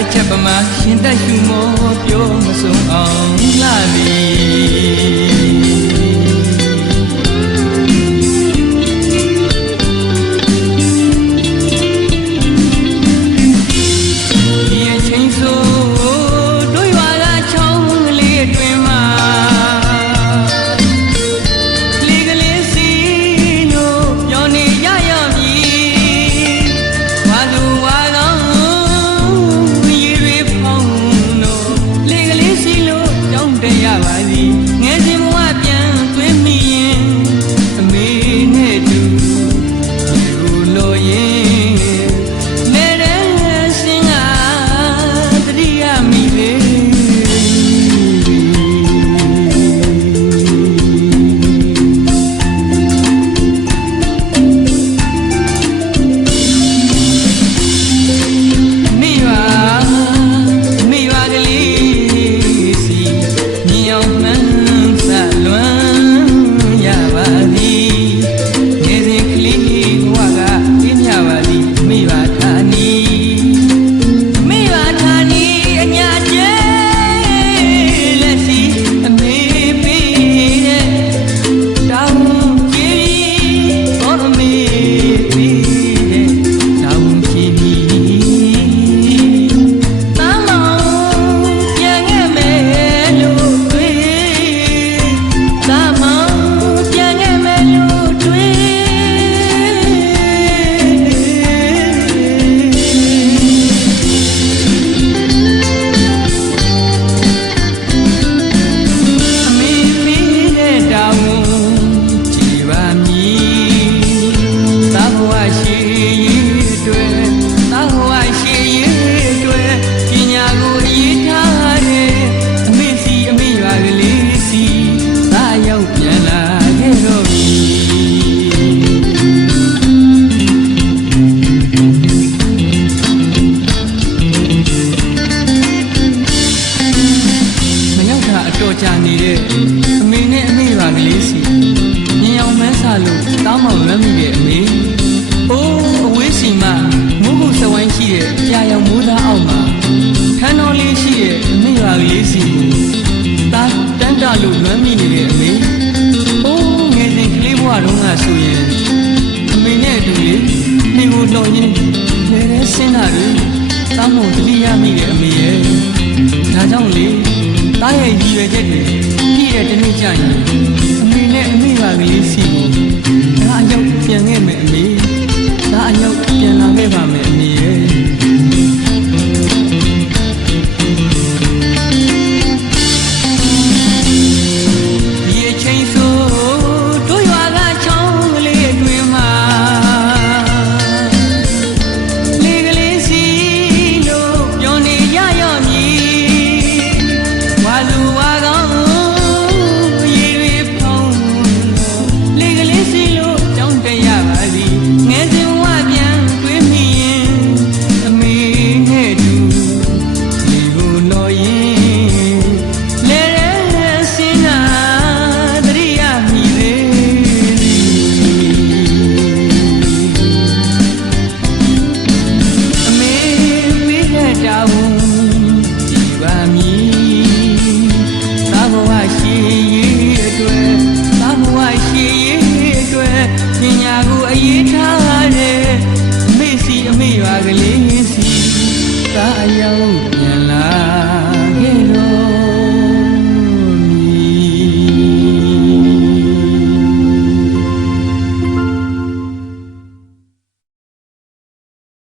တစ်ချက်ပမာရှင်သက်ရှုမောပြောမဆုံးအောင်လာပြီလို့လွမ်းမိနေတဲ့အမေအိုးငယ်စဉ်ကလေးဘဝတုန်းကဆိုရင်အမေနဲ့အတူလေနေကိုတော်ရင်းနေရဲဆင်းတာတွေတောင်းဖို့တတိယမိတဲ့အမေရဲ့ဒါကြောင့်လေတားရဲ့ရည်ရွယ်ချက်တွေပြည့်တဲ့တနေ့ကျရင်အမေနဲ့အမေပါကလေးစီကိုဒါအရောက်ပြန်ခဲ့မယ်အမေဒါအရောက်ပြန်လာခဲ့ပါမယ်